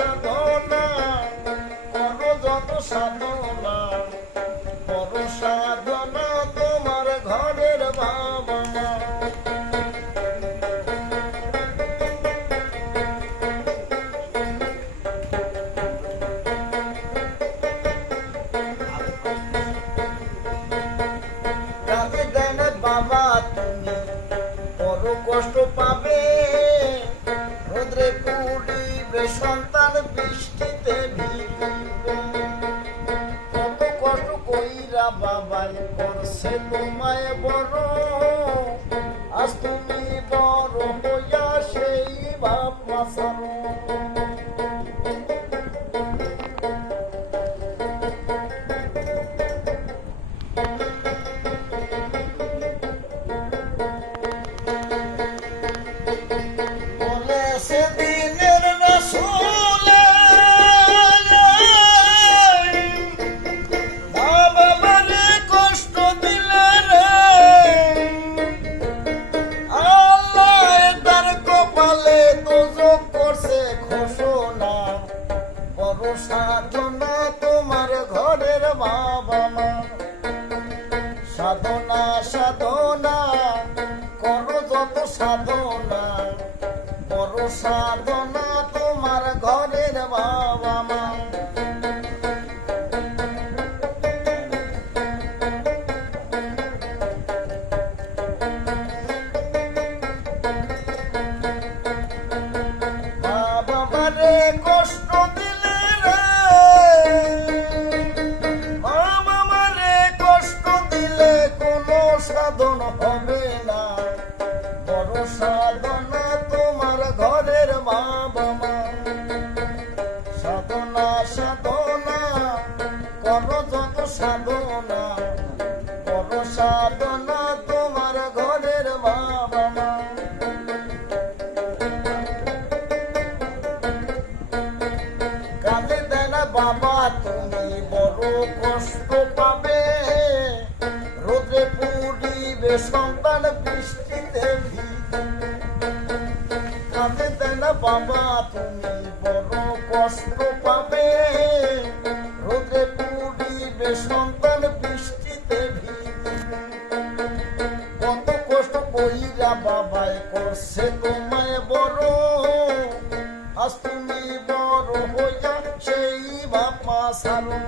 সাধনা করো যত সাধনা, বড় সাধনা তোমার ঘরের বাবা মা। কাজে দেন বাবা তুমি বড় কষ্ট পাবে, রোদ্রে পুড়িবে সন্তান বৃষ্টিতে ভিজিবে। কত কষ্ট কইরা বাবাই করছে তোমায় বড়, আজ তুমি বড় হইয়া সেই বাপ মাসানো। সেদিনের রাসূলে বাবারে কষ্ট দিলে রে, আল্লাহ তার কপালে দোজখ করছে ঘোষণা, বড় সাধনা তোমার ঘরের বাবা মা। সাধনা সাধনা করো যত সাধনা, বড় সাধনা তোমার ঘরের বাবা মা। বাবা মারে কষ্ট দিলে রে, বাবা মারে কষ্ট দিলে কোনো সাধন হবে না, বড় সাধনা তোমার ঘরের বাবা মা। সাধনা সাধনা করো যত সাধনা, বড় সাধনা তোমার ঘরের বাবা মা। কাঁদে দেন বাবা তুমি বড় কষ্ট পাবে, রোদে পুড়িবে সন্তান বৃষ্টিতে ভিজবে। কাঁদে দেন বাবা তুমি বড় কষ্ট পাবে, রোদে পুড়িবে সন্তান বৃষ্টিতে ভিজবে। কত কষ্ট কইরা বাবাই করছে তোমায় বড়, আজ তুমি বড় হইয়া সেই বাপ মা সারো।